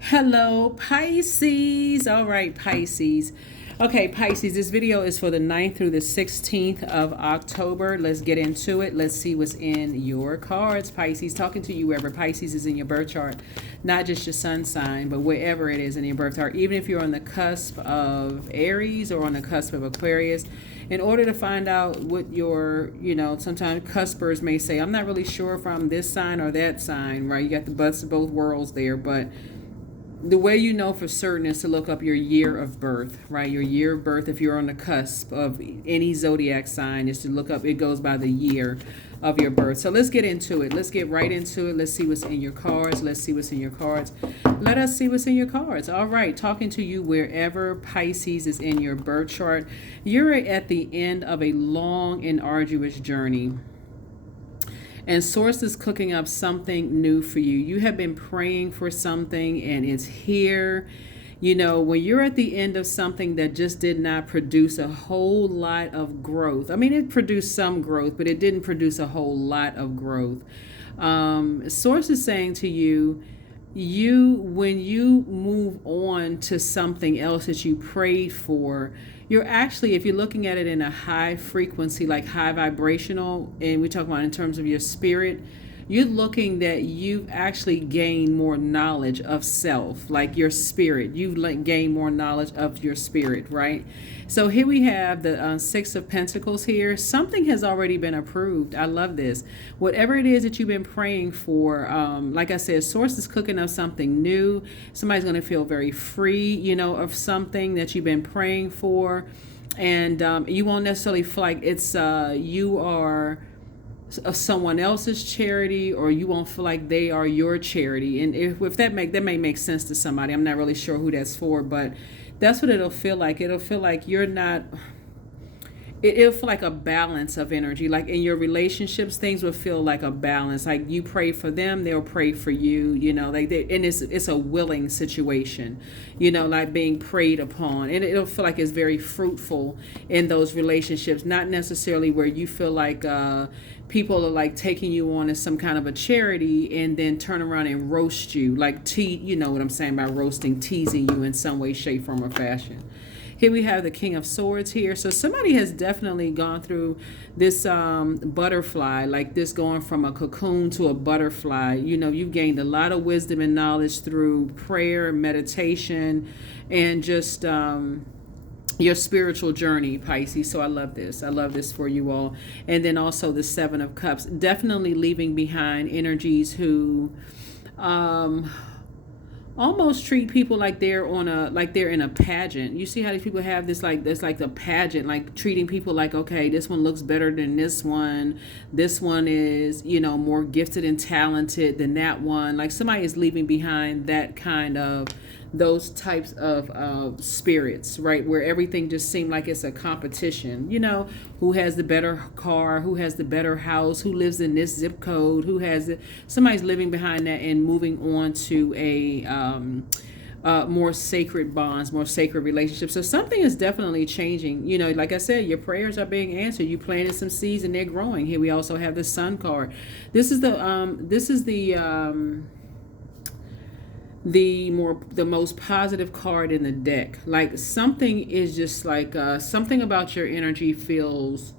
Hello, Pisces. All right, Pisces. Okay, Pisces, this video is for the 9th through the 16th of October. Let's get into it. Let's see what's in your cards. Pisces, talking to you wherever Pisces is in your birth chart, not just your sun sign, but wherever it is in your birth chart. Even if you're on the cusp of Aries or on the cusp of Aquarius, in order to find out what your, sometimes cuspers may say, I'm not really sure if I'm this sign or that sign, right? You got the butts of both worlds there, but the way you know for certain is to look up your year of birth, right? Your year of birth, if you're on the cusp of any zodiac sign, is to look up, it goes by the year of your birth. So let's get into it. Let's get right into it. Let's see what's in your cards. Let's see what's in your cards. Let us see what's in your cards. All right, talking to you wherever Pisces is in your birth chart. You're at the end of a long and arduous journey. And Source is cooking up something new for you. You have been praying for something and it's here. You know, when you're at the end of something that just did not produce a whole lot of growth. I mean, it produced some growth, but it didn't produce a whole lot of growth. Source is saying to you, when you move on to something else that you prayed for, you're actually, if you're looking at it in a high frequency, like high vibrational, and we talk about in terms of your spirit, you're looking that you've actually gained more knowledge of self, like your spirit. You've gained more knowledge of your spirit, right? So here we have the Six of Pentacles here. Something has already been approved. I love this. Whatever it is that you've been praying for, like I said, Source is cooking up something new. Somebody's going to feel very free, of something that you've been praying for. And you won't necessarily feel like it's you are of someone else's charity, or you won't feel like they are your charity. And if that may make sense to somebody. I'm not really sure who that's for, but that's what it'll feel like. It'll feel like you're not, it'll feel like a balance of energy. Like in your relationships, things will feel like a balance. Like you pray for them, they'll pray for you. And it's a willing situation. Like being prayed upon, and it'll feel like it's very fruitful in those relationships. Not necessarily where you feel like people are like taking you on as some kind of a charity and then turn around and roast you, like you know what I'm saying by roasting, teasing you in some way, shape, form, or fashion. Here we have the King of Swords here. So somebody has definitely gone through this butterfly, like this going from a cocoon to a butterfly. You've gained a lot of wisdom and knowledge through prayer, meditation, and just your spiritual journey, Pisces. So I love this. I love this for you all. And then also the Seven of Cups. Definitely leaving behind energies who almost treat people like they're in a pageant. You see how these people have this like the pageant, like treating people like, okay, this one looks better than this one. This one is, more gifted and talented than that one. Like somebody is leaving behind that kind of those types of spirits, right? Where everything just seemed like it's a competition. Who has the better car, who has the better house, who lives in this zip code, somebody's living behind that and moving on to a more sacred bonds, more sacred relationships. So something is definitely changing. Like I said, your prayers are being answered. You planted some seeds and they're growing. Here we also have the Sun card. This is the most positive card in the deck. Like something is just like something about your energy feels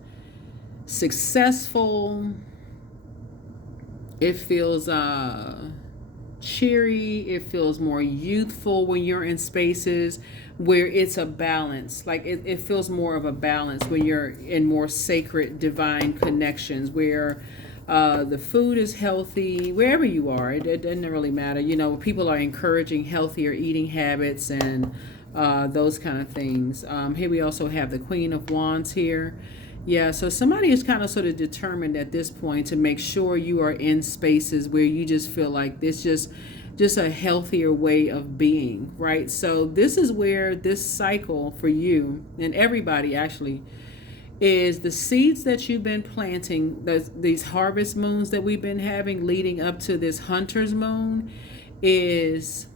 successful. It feels cheery. It feels more youthful when you're in spaces where it's a balance. Like it feels more of a balance when you're in more sacred divine connections where the food is healthy. Wherever you are, it doesn't really matter. People are encouraging healthier eating habits and those kind of things. Here we also have the Queen of Wands here. Yeah, so somebody is kind of sort of determined at this point to make sure you are in spaces where you just feel like it's just a healthier way of being, right? So this is where this cycle for you and everybody actually is the seeds that you've been planting, these harvest moons that we've been having leading up to this hunter's moon, is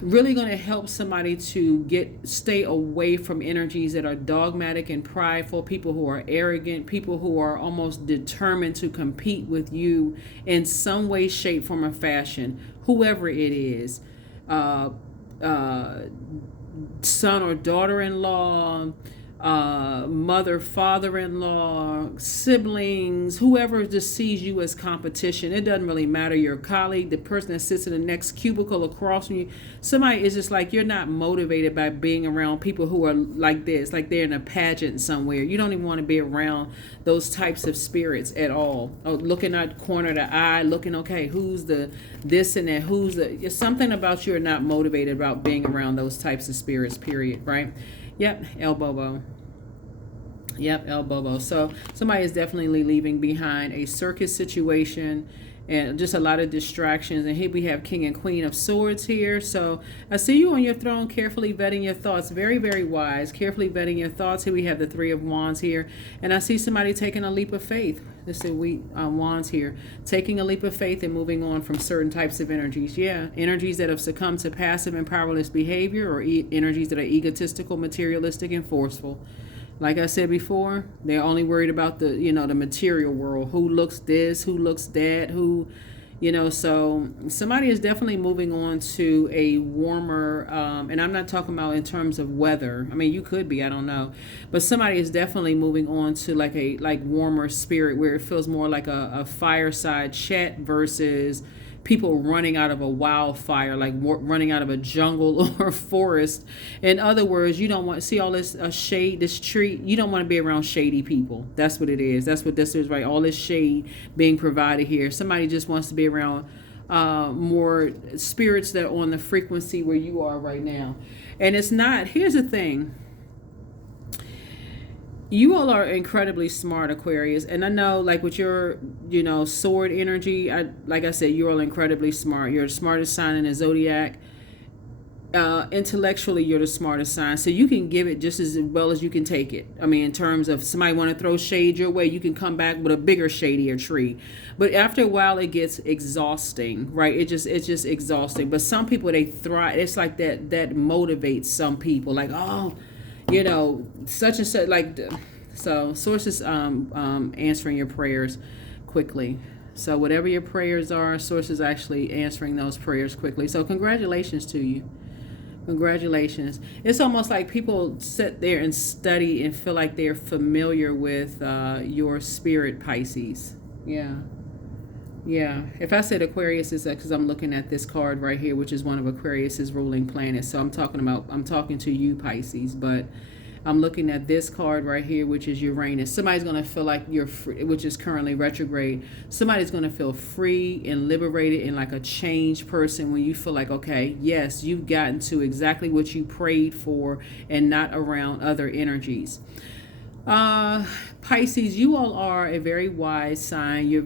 really going to help somebody to stay away from energies that are dogmatic and prideful, people who are arrogant, people who are almost determined to compete with you in some way, shape, form, or fashion, whoever it is. Uh, uh, Son or daughter-in-law, mother, father-in-law, siblings, whoever just sees you as competition. It doesn't really matter. Your colleague, the person that sits in the next cubicle across from you, somebody is just like, you're not motivated by being around people who are like this, like they're in a pageant somewhere. You don't even want to be around those types of spirits at all. Oh, looking at corner to eye, looking, okay, who's the this and that, who's the, something about you are not motivated about being around those types of spirits, period, right? Yep, elbow. Yep, elbow. So somebody is definitely leaving behind a circus situation and just a lot of distractions. And here we have King and Queen of Swords here. So I see you on your throne, carefully vetting your thoughts. Very, very wise. Carefully vetting your thoughts. Here we have the Three of Wands here. And I see somebody taking a leap of faith. This is Wands here. Taking a leap of faith and moving on from certain types of energies. Yeah, energies that have succumbed to passive and powerless behavior, or energies that are egotistical, materialistic, and forceful. Like I said before, they're only worried about the, the material world. Who looks this, who looks that, who, so somebody is definitely moving on to a warmer, and I'm not talking about in terms of weather. I mean, you could be, I don't know. But somebody is definitely moving on to like a warmer spirit where it feels more like a fireside chat versus people running out of a wildfire, like running out of a jungle or forest. In other words, you don't want to see all this shade, this tree. You don't want to be around shady people. That's what it is. That's what this is, right? All this shade being provided here. Somebody just wants to be around more spirits that are on the frequency where you are right now. And it's not, here's the thing. You all are incredibly smart, Aquarius. And I know, like with your, sword energy, like I said, you're all incredibly smart. You're the smartest sign in the zodiac. Intellectually, you're the smartest sign. So you can give it just as well as you can take it. I mean, in terms of somebody want to throw shade your way, you can come back with a bigger, shadier tree. But after a while, it gets exhausting, right? It's just exhausting. But some people, they thrive. It's like that motivates some people. Like, oh, such and such, like, so sources answering your prayers quickly. So whatever your prayers are, sources actually answering those prayers quickly. So congratulations to you. Congratulations. It's almost like people sit there and study and feel like they're familiar with your spirit, Pisces. Yeah. If I said Aquarius, is because I'm looking at this card right here, which is one of Aquarius's ruling planets. So I'm talking to you, Pisces, but I'm looking at this card right here, which is Uranus. Somebody's going to feel like you're free, which is currently retrograde. Somebody's going to feel free and liberated and like a changed person when you feel like, okay, yes, you've gotten to exactly what you prayed for and not around other energies. Pisces, you all are a very wise sign. You're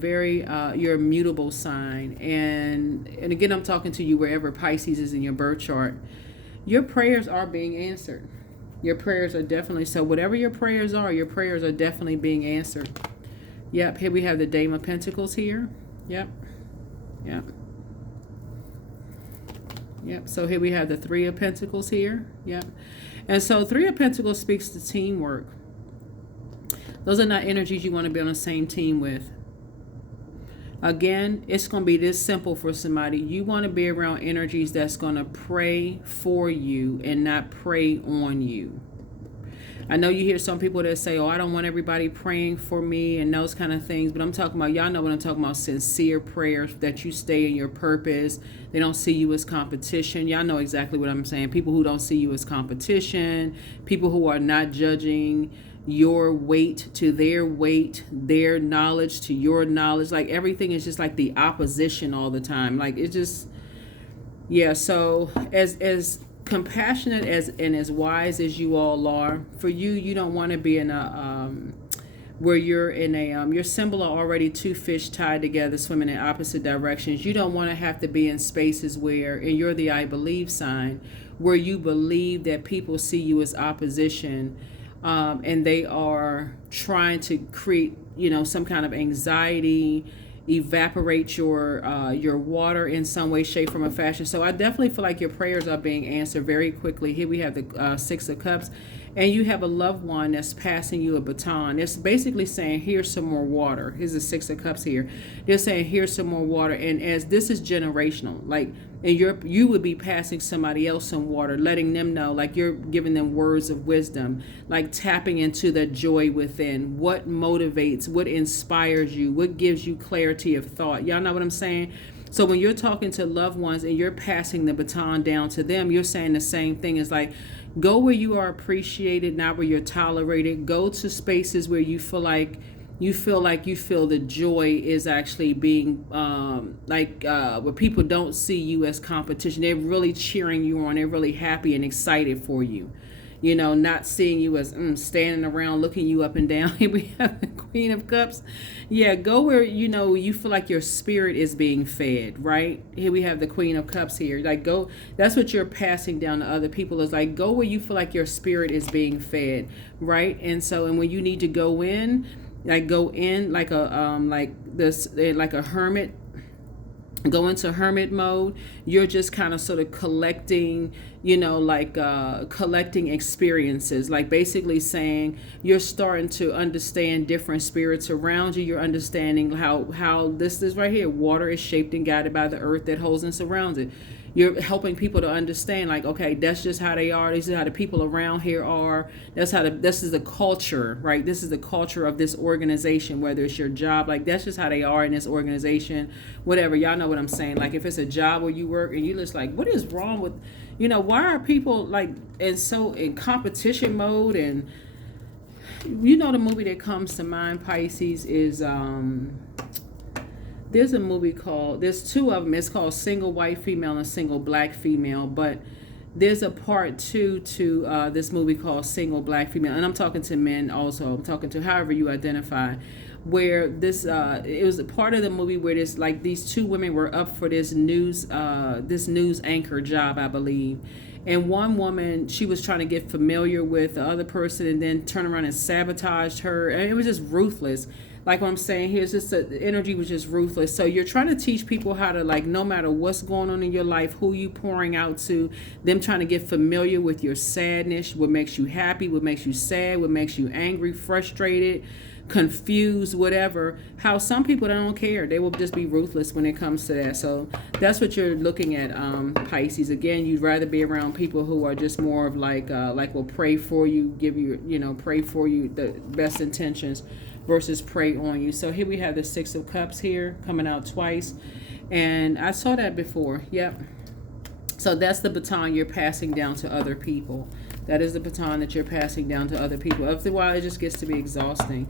a mutable sign. And again, I'm talking to you wherever Pisces is in your birth chart. Your prayers are being answered. Your prayers are definitely, so whatever your prayers are definitely being answered. Yep, here we have the Dame of Pentacles here. Yep. So here we have the Three of Pentacles here. Yep. And so Three of Pentacles speaks to teamwork. Those are not energies you want to be on the same team with. Again, it's going to be this simple for somebody. You want to be around energies that's going to pray for you and not pray on you. I know you hear some people that say, oh, I don't want everybody praying for me and those kind of things. But I'm talking about, y'all know what I'm talking about, sincere prayers, that you stay in your purpose. They don't see you as competition. Y'all know exactly what I'm saying. People who don't see you as competition. People who are not judging your weight to their weight, their knowledge to your knowledge. Like everything is just like the opposition all the time. Like it just, yeah. So as compassionate and as wise as you all are, for you don't want to be in a where you're in a your symbol are already two fish tied together swimming in opposite directions. You don't want to have to be in spaces where, and you're the I believe sign, where you believe that people see you as opposition. And they are trying to create, some kind of anxiety evaporate your water in some way, shape, form, or fashion. So I definitely feel like your prayers are being answered very quickly. Here we have the Six of Cups, and you have a loved one that's passing you a baton. It's basically saying, here's some more water. Here's the Six of Cups here. They're saying, here's some more water. And as this is generational, like, and you would be passing somebody else some water, letting them know, like you're giving them words of wisdom, like tapping into the joy within. What motivates, what inspires you, what gives you clarity of thought. Y'all know what I'm saying? So when you're talking to loved ones and you're passing the baton down to them, you're saying the same thing. It's like, go where you are appreciated, not where you're tolerated. Go to spaces where you feel like you feel the joy is actually being where people don't see you as competition. They're really cheering you on. They're really happy and excited for you. You know, not seeing you as standing around looking you up and down. Here we have the Queen of Cups. Yeah, go where, you know, you feel like your spirit is being fed, right? Here we have the Queen of Cups here. Like, go, that's what you're passing down to other people, is like, go where you feel like your spirit is being fed, right? And so, and when you need to go in like a hermit, go into hermit mode. You're just kind of sort of collecting, collecting experiences, like basically saying you're starting to understand different spirits around you. You're understanding how this is right here. Water is shaped and guided by the earth that holds and surrounds it. You're helping people to understand, like, okay, that's just how they are. This is how the people around here are. This is the culture, right? This is the culture of this organization, whether it's your job, like that's just how they are in this organization, whatever. Y'all know what I'm saying. Like if it's a job where you work and you just like, what is wrong with, why are people like, and so in competition mode? And the movie that comes to mind, Pisces, is, there's a movie there's two of them. It's called Single White Female and Single Black Female. But there's a part 2 to this movie called Single Black Female. And I'm talking to men also. I'm talking to however you identify. Where this, it was a part of the movie where this, like these two women were up for this news anchor job, I believe. And one woman, she was trying to get familiar with the other person and then turn around and sabotaged her. And it was just ruthless. Like what I'm saying here is just the energy was just ruthless. So you're trying to teach people how to, like, no matter what's going on in your life, who you pouring out to, them trying to get familiar with your sadness, what makes you happy, what makes you sad, what makes you angry, frustrated, confused, whatever. How some people don't care. They will just be ruthless when it comes to that. So that's what you're looking at, Pisces. Again, you'd rather be around people who are just more of like will pray for you, give you, pray for you, the best intentions, versus prey on you. So here we have the Six of Cups here coming out twice. And I saw that before. Yep. So that's the baton you're passing down to other people. That is the baton that you're passing down to other people. After a while, it just gets to be exhausting.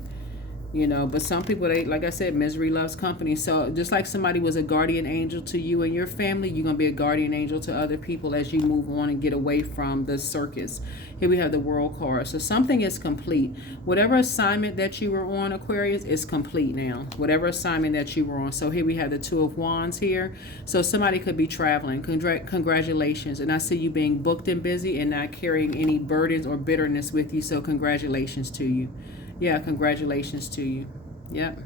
But some people, they, like I said, misery loves company. So just like somebody was a guardian angel to you and your family, you're going to be a guardian angel to other people as you move on and get away from the circus. Here we have the World card. So something is complete. Whatever assignment that you were on, Aquarius, is complete now. Whatever assignment that you were on. So here we have the Two of Wands here. So somebody could be traveling. Congratulations. And I see you being booked and busy and not carrying any burdens or bitterness with you. So congratulations to you. Yeah, congratulations to you. Yep.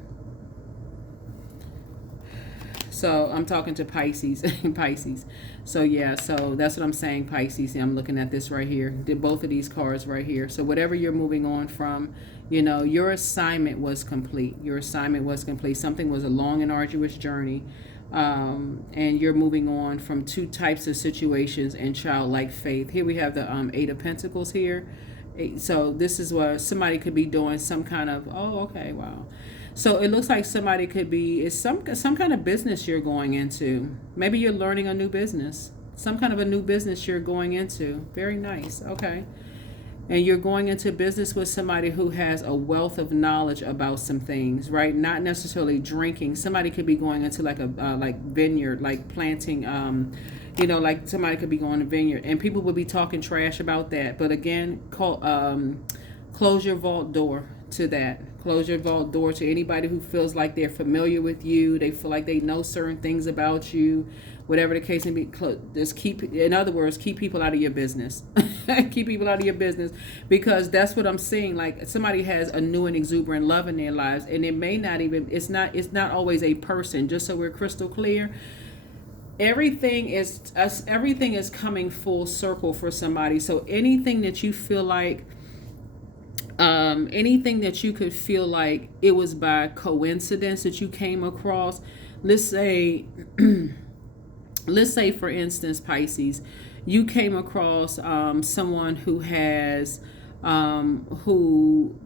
So I'm talking to Pisces. Pisces. So yeah, so that's what I'm saying, Pisces. I'm looking at this right here. Did both of these cards right here. So whatever you're moving on from, your assignment was complete. Your assignment was complete. Something was a long and arduous journey. And you're moving on from two types of situations and childlike faith. Here we have the Eight of Pentacles here. So this is where somebody could be doing some kind of, wow. So it looks like somebody could be, it's some kind of business you're going into. Maybe you're learning a new business. Some kind of a new business you're going into. Very nice. Okay. And you're going into business with somebody who has a wealth of knowledge about some things, right? Not necessarily drinking. Somebody could be going into like a vineyard, like planting, like somebody could be going to vineyard, and people will be talking trash about that. But again, close your vault door to that. Close your vault door to anybody who feels like they're familiar with you. They feel like they know certain things about you. Whatever the case may be, just keep, in other words, keep people out of your business. Keep people out of your business, because that's what I'm seeing. Like, somebody has a new and exuberant love in their lives, and it may not even, it's not always a person. Just so we're crystal clear, everything is coming full circle for somebody. So anything that you feel like, anything that you could feel like it was by coincidence that you came across, let's say for instance, Pisces, you came across someone who has who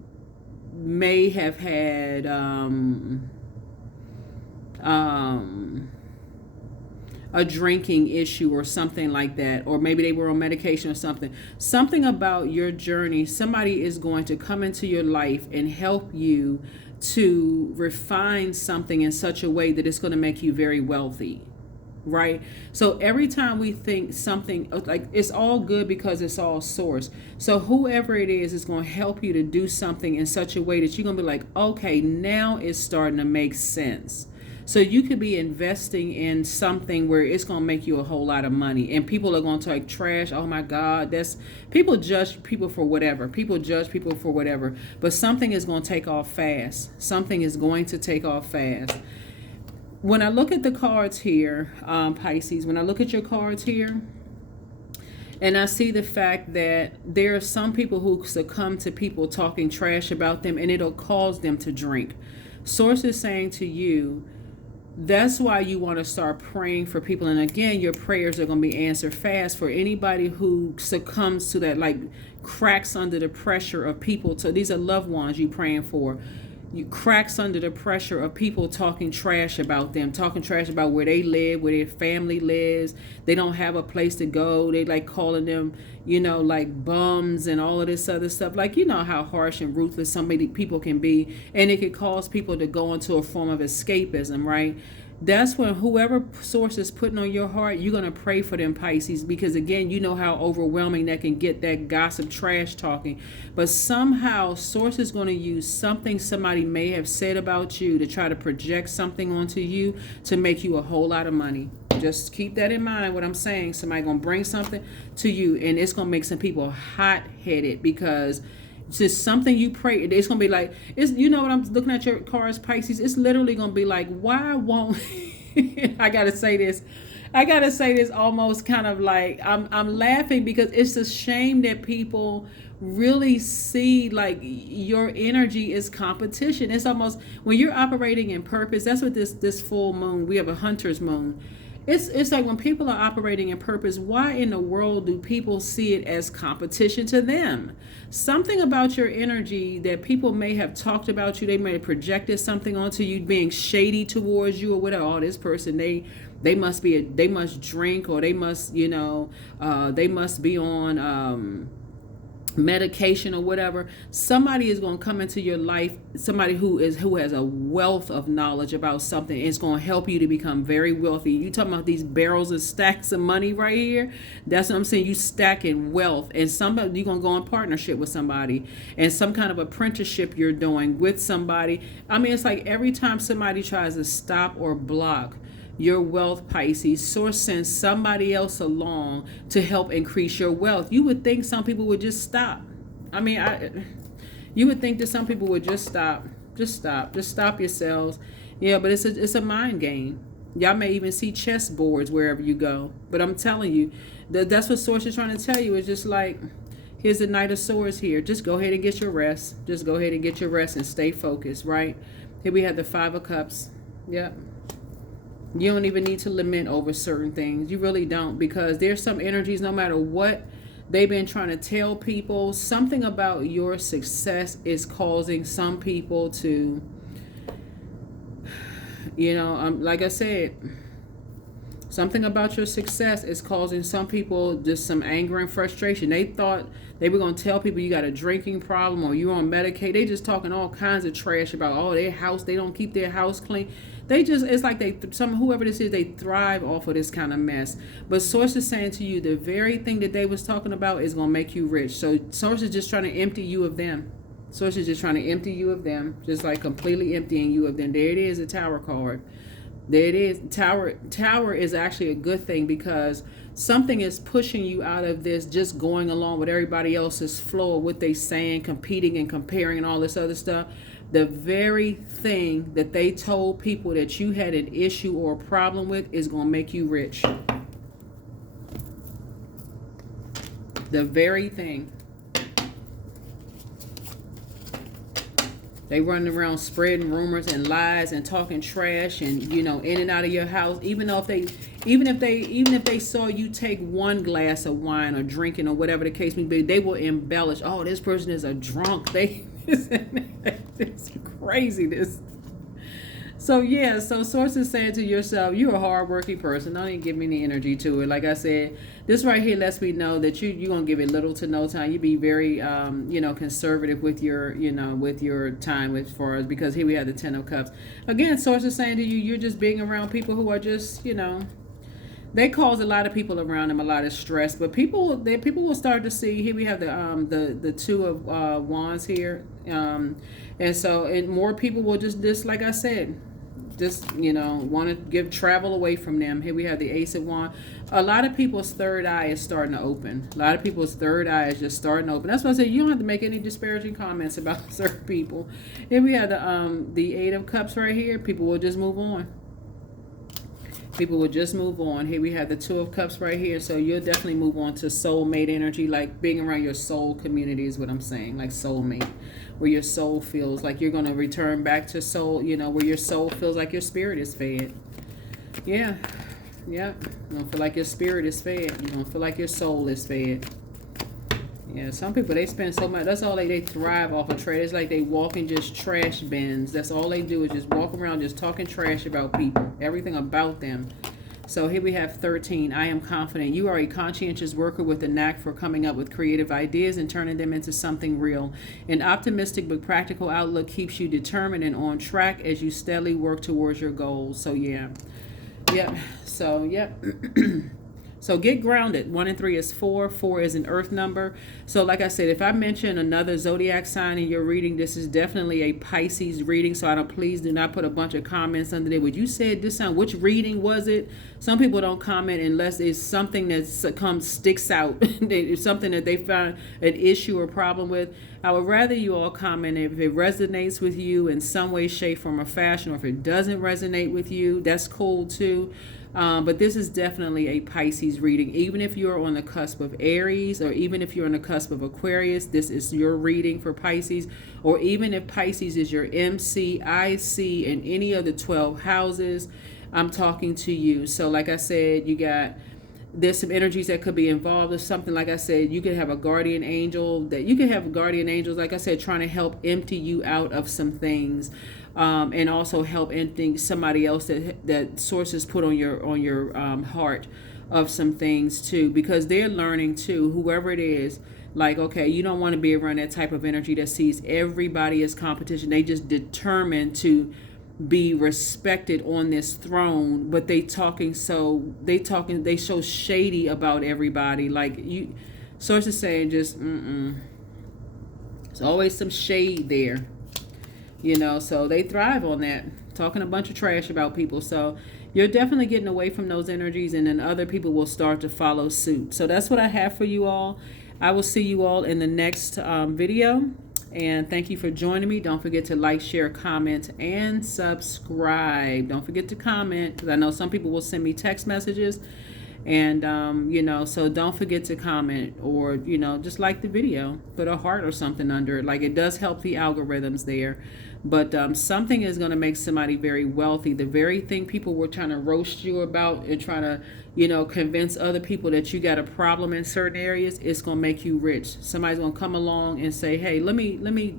may have had a drinking issue or something like that, or maybe they were on medication or something about your journey. Somebody is going to come into your life and help you to refine something in such a way that it's going to make you very wealthy, right? So every time we think something, like, it's all good because it's all source. So whoever it is going to help you to do something in such a way that you're going to be like, okay, now it's starting to make sense. So you could be investing in something where it's going to make you a whole lot of money, and people are going to like trash. Oh my God, people judge people for whatever. People judge people for whatever, but something is going to take off fast. Something is going to take off fast. When I look at the cards here, Pisces, when I look at your cards here, and I see the fact that there are some people who succumb to people talking trash about them, and it'll cause them to drink. Source is saying to you, that's why you want to start praying for people. And again, your prayers are going to be answered fast for anybody who succumbs to that, like cracks under the pressure of people. So these are loved ones you praying for. You cracks under the pressure of people talking trash about them, talking trash about where they live, where their family lives. They don't have a place to go. They like calling them, like bums and all of this other stuff. Like, how harsh and ruthless some people can be. And it could cause people to go into a form of escapism, right? That's when whoever source is putting on your heart, you're going to pray for them, Pisces, because again, you know how overwhelming that can get, that gossip trash talking. But somehow source is going to use something somebody may have said about you to try to project something onto you to make you a whole lot of money. Just keep that in mind, what I'm saying. Somebody going to bring something to you, and it's going to make some people hot-headed, because it's just something you pray. It's going to be like, what I'm looking at your cards, Pisces. It's literally going to be like, why won't, I got to say this almost kind of like, I'm laughing because it's a shame that people really see like your energy is competition. It's almost, when you're operating in purpose, that's what this full moon, we have a hunter's moon. It's like when people are operating in purpose, why in the world do people see it as competition to them? Something about your energy that people may have talked about you, they may have projected something onto you, being shady towards you or whatever. Oh, this person, they must drink, or they must, they must be on medication or whatever. Somebody is going to come into your life, somebody who has a wealth of knowledge about something. It's going to help you to become very wealthy. You talking about these barrels and stacks of money right here? That's what I'm saying. You stacking wealth, and somebody, you're going to go in partnership with somebody, and some kind of apprenticeship you're doing with somebody. I mean, it's like every time somebody tries to stop or block your wealth, Pisces, source sends somebody else along to help increase your wealth. You would think some people would just stop. I mean, you would think that some people would just stop yourselves. Yeah, but it's a mind game. Y'all may even see chess boards wherever you go. But I'm telling you, that's what source is trying to tell you. It's just like, here's the Knight of Swords here. Just go ahead and get your rest. Just go ahead and get your rest and stay focused, right? Here we have the Five of Cups. Yep. You don't even need to lament over certain things. You really don't, because there's some energies, no matter what they've been trying to tell people, something about your success is causing some people to, like I said, something about your success is causing some people just some anger and frustration. They thought they were going to tell people you got a drinking problem or you're on Medicaid. They just talking all kinds of trash about, their house, they don't keep their house clean. It's like whoever this is, they thrive off of this kind of mess. But source is saying to you, the very thing that they was talking about is going to make you rich. So source is just trying to empty you of them. Source is just trying to empty you of them, just like completely emptying you of them. There it is, a Tower card. There it is. Tower is actually a good thing because something is pushing you out of this just going along with everybody else's flow of what they saying, competing and comparing and all this other stuff. The very thing that they told people that you had an issue or a problem with is going to make you rich. The very thing. They running around spreading rumors and lies and talking trash and, you know, in and out of your house. Even if they saw you take one glass of wine or drinking or whatever the case may be, they will embellish. Oh, this person is a drunk. It's craziness. So yeah, so source is saying to yourself, you're a hardworking person. Don't even give me any energy to it. Like I said, this right here lets me know that you're gonna give it little to no time. You be very conservative with your time as far as, because here we have the Ten of Cups. Again, source is saying to you, you're just being around people who are just, they cause a lot of people around them a lot of stress. But people will start to see, here we have the Two of Wands here. And more people will just like I said, just want to travel away from them. Here we have the Ace of Wands. A lot of people's third eye is starting to open. A lot of people's third eye is just starting to open. That's why I say you don't have to make any disparaging comments about certain people. Here we have the Eight of Cups right here. People will just move on. People will just move on. Here we have the Two of Cups right here. So you'll definitely move on to soulmate energy, like being around your soul community is what I'm saying, like soulmate, where your soul feels like you're going to return back to soul, where your soul feels like your spirit is fed. Yeah. You don't feel like your spirit is fed. You don't feel like your soul is fed. Yeah, some people, they spend so much. That's all they thrive off of trade. It's like they walk in just trash bins. That's all they do is just walk around just talking trash about people. Everything about them. So here we have 13. I am confident. You are a conscientious worker with a knack for coming up with creative ideas and turning them into something real. An optimistic but practical outlook keeps you determined and on track as you steadily work towards your goals. So yeah. Yep. So, yep. So get grounded. 1 and 3 is 4. 4 is an earth number. So like I said, if I mention another zodiac sign in your reading, this is definitely a Pisces reading. So please do not put a bunch of comments under there. What you said this time, which reading was it? Some people don't comment unless it's something that sticks out. It's something that they found an issue or problem with. I would rather you all comment if it resonates with you in some way, shape, form, or fashion, or if it doesn't resonate with you, that's cool too. But this is definitely a Pisces reading. Even if you're on the cusp of Aries, or even if you're on the cusp of Aquarius, this is your reading for Pisces. Or even if Pisces is your MC, IC, and any of the 12 houses, I'm talking to you. So like I said, there's some energies that could be involved or something. Like I said, you could have a guardian angel guardian angels, like I said, trying to help empty you out of some things. And also help emptying somebody else that sources put on your heart of some things too, because they're learning too, whoever it is. Like, okay, you don't want to be around that type of energy that sees everybody as competition. They just determined to be respected on this throne, but they so shady about everybody. Like sources saying just there's always some shade there. So they thrive on that, talking a bunch of trash about people. So you're definitely getting away from those energies, and then other people will start to follow suit. So that's what I have for you all. I will see you all in the next video, and thank you for joining me. Don't forget to like, share, comment, and subscribe. Don't forget to comment, because I know some people will send me text messages, and so don't forget to comment, or just like the video, put a heart or something under it. Like, it does help the algorithms there. But something is going to make somebody very wealthy. The very thing people were trying to roast you about and trying to convince other people that you got a problem in certain areas, it's going to make you rich. Somebody's going to come along and say, hey, let me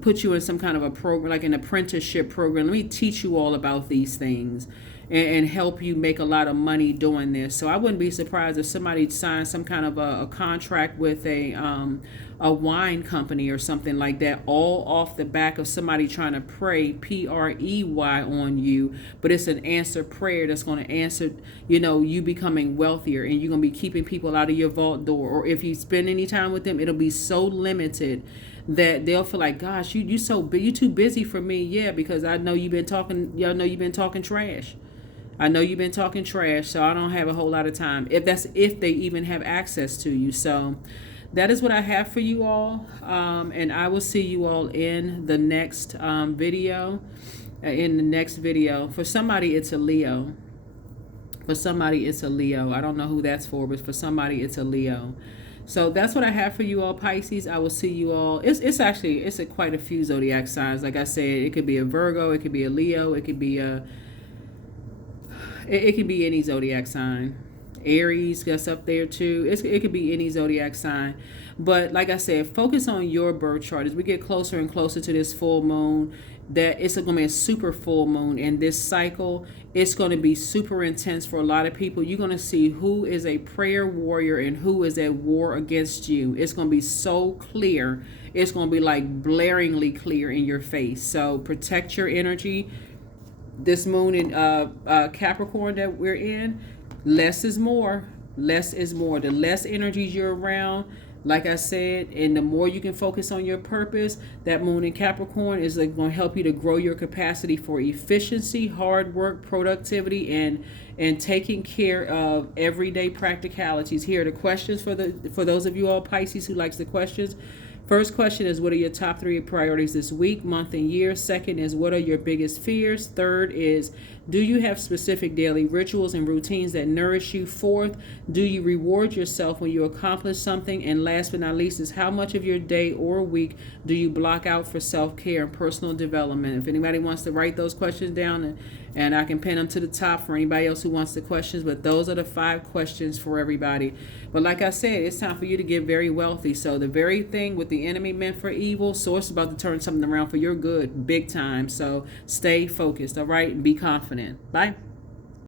put you in some kind of a program, like an apprenticeship program. Let me teach you all about these things and help you make a lot of money doing this. So I wouldn't be surprised if somebody signs some kind of a contract with a a wine company or something like that, all off the back of somebody trying to pray PREY on you. But it's an answer prayer that's going to answer, you becoming wealthier, and you're going to be keeping people out of your vault door. Or if you spend any time with them, it'll be so limited that they'll feel like, gosh, you too busy for me. Yeah, because I know you've been talking. Y'all know you've been talking trash. I know you've been talking trash, so I don't have a whole lot of time. If they even have access to you. So that is what I have for you all. And I will see you all in the next video. For somebody, it's a Leo. For somebody, it's a Leo. I don't know who that's for, but for somebody, it's a Leo. So that's what I have for you all, Pisces. I will see you all. It's quite a few zodiac signs. Like I said, it could be a Virgo, it could be a Leo, it could be any zodiac sign. Aries, that's up there too. It could be any zodiac sign. But like I said, focus on your birth chart. As we get closer and closer to this full moon, that it's going to be a super full moon. And this cycle, it's going to be super intense for a lot of people. You're going to see who is a prayer warrior and who is at war against you. It's going to be so clear. It's going to be like blaringly clear in your face. So protect your energy. This moon in Capricorn that we're in, less is more. Less is more. The less energies you're around, like I said, and the more you can focus on your purpose, that moon in Capricorn is going to help you to grow your capacity for efficiency, hard work, productivity, and taking care of everyday practicalities. Here are the questions for those of you all Pisces who likes the questions. First question is, what are your top 3 priorities this week, month, and year? Second is, what are your biggest fears? Third is, do you have specific daily rituals and routines that nourish you? Fourth, do you reward yourself when you accomplish something? And last but not least is, how much of your day or week do you block out for self-care and personal development? If anybody wants to write those questions down, and I can pin them to the top for anybody else who wants the questions, but those are the 5 questions for everybody. But like I said, it's time for you to get very wealthy. So the very thing with the enemy meant for evil, Source is about to turn something around for your good, big time. So stay focused, all right? And be confident. Bye.